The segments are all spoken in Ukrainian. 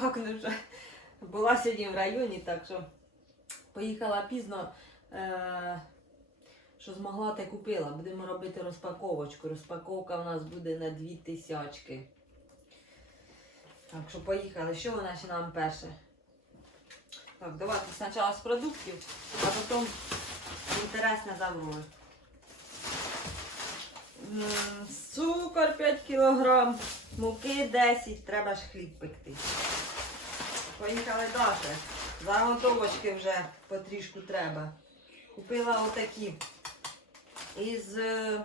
Так, ну вже була сьогодні в районі, так що поїхала пізно. Е- що змогла, те купила. Будемо робити розпаковочку. Розпаковка у нас буде на дві тисячки. Так що поїхали. Що ви починаємо перше? Так, давайте спочатку з продуктів, а потім інтересне з Аврори. Цукор 5 кг, муки 10, треба ж хліб пекти. Поїхали далі. Заготовочки вже потрішку треба. Купила отакі із. е,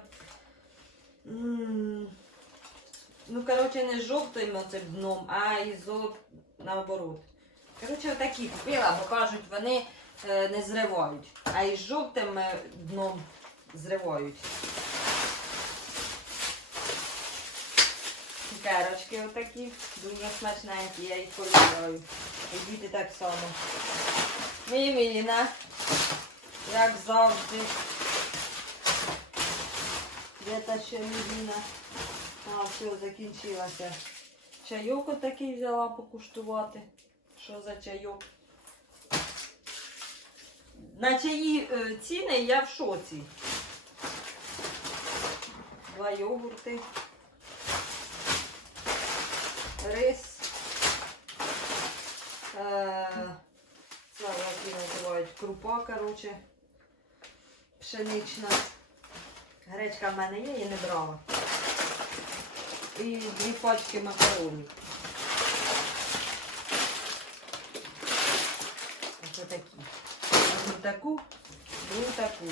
Ну, коротше, не з жовтим оцим дном, а із золот наоборот. Коротше, отакі купила, бо кажуть, вони е, не зривають. А із жовтим е, дном зривають. Цукерочки отакі, дуже смачненькі, я їх полюбляю. І діти так само. Міміна, як завжди. Де та ще мівіна? А, все, закінчилася. Чайок отакий взяла покуштувати. Що за чайок? На чаї е, ціни я в шоці. Два йогурти. Рис. Е, це її називають крупа, коротше. Пшенична. Гречка в мене є, я не брала. І дві пачки макаронів. Ось такі. Одну таку, другу таку.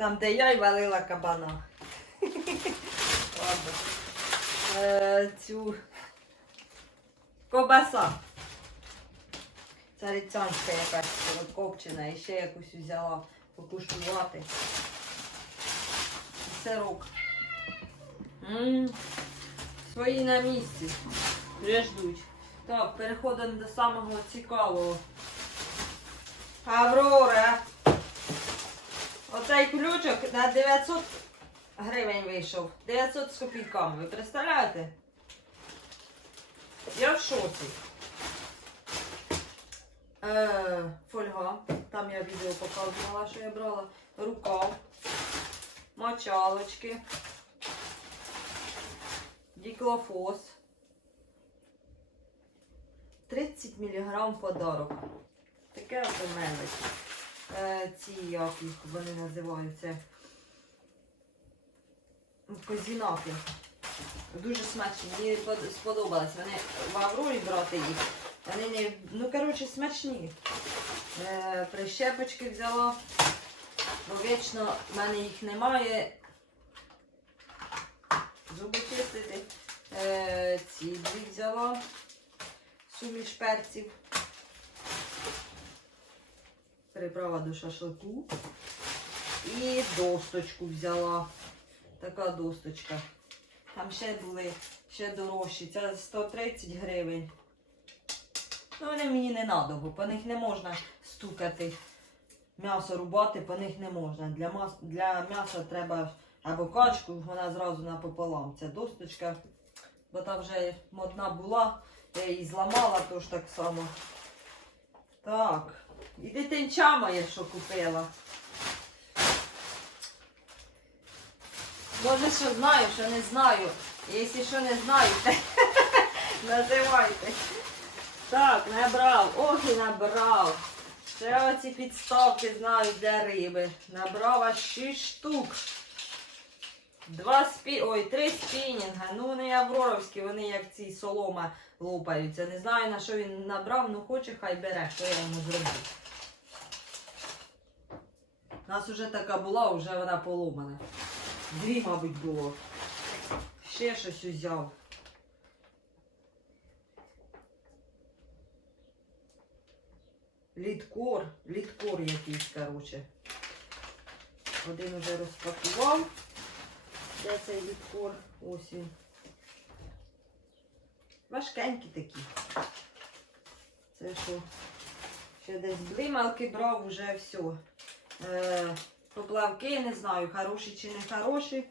Там, де я й валила кабана. Ладно. Е, цю ковбаса. Царицянська якась копчена і ще якусь взяла покуштувати. Сирок. Свої на місці. Ждуть. Так, переходимо до самого цікавого. Аврора. Оцей ключик на 900 гривень вийшов. 900 з копійками. Ви представляєте? Я в шоці. Е, фольга. Там я відео показувала, що я брала. Рукав. Мочалочки. Діклофос. 30 мг подарок. Таке от у мене. Е, ці, як їх вони називаються. Козінаки. Дуже смачні. Мені сподобалось. Вони в Аврорі брати їх. Вони не, ну коротше, смачні. Е, прищепочки взяла. Бо вічно в мене їх немає. Зуби чистити. Е, ці дві взяла. Суміш перців. Приправа до шашлику. І досточку взяла. Така досточка. Там ще були ще дорожчі. Це 130 гривень. Ну, вони мені не треба, бо по них не можна стукати. М'ясо рубати по них не можна. Для, мас... Для м'яса треба або качку, вона зразу напополам. Ця досточка, бо та вже модна була, я її зламала тож так само. Так. І дитинча моя, що купила. Може, що знаю, що не знаю. Якщо що не знаєте, називайте. Так, набрав. Ох і набрав. Ще оці підставки знаю для риби. Набрав аж 6 штук. Два спі... Ой, три спінінга. Ну вони авроровські, вони як ці солома лопаються. Не знаю на що він набрав, ну хоче, хай бере, що я йому зроблю. У нас вже така була, вже вона поломана. Дві, мабуть, було. Ще щось узяв. Літкор, літкор якийсь, коротше. Один уже розпакував. Де цей літкор? Важкенькі такі. Це що? Ще десь блималки брав, вже все. Е, поплавки, не знаю, хороші чи не хороші.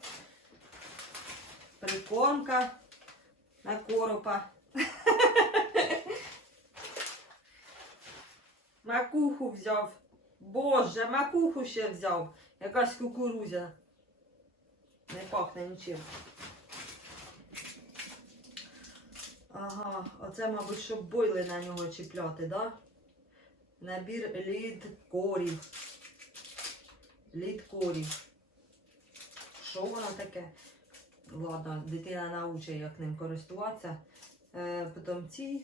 Прикормка на коропа. Макуху взяв. Боже, макуху ще взяв. Якась кукурузя. Не пахне нічим. Ага, оце, мабуть, щоб бойли на нього чіпляти, да? Набір лід корів. Лід корів. Що воно таке? Ладно, дитина научить, як ним користуватися. Е, потім ці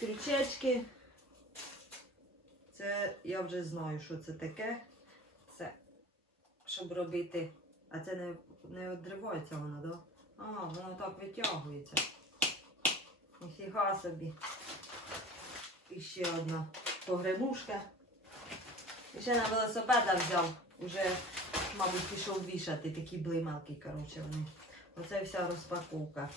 крючечки. Це я вже знаю, що це таке. Це щоб робити. А це не, не відривається воно, да? А, воно так витягується. Ніфіга собі. І ще одна погремушка. І ще на велосипеда взяв. Уже, мабуть, пішов вішати такі блималки, коротше, вони. Оце вся розпаковка.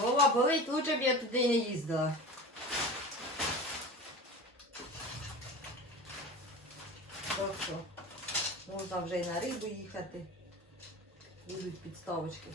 Голова болить, лучше б я туди не їздила. Так що, можна вже і на рибу їхати. Будуть підставочки.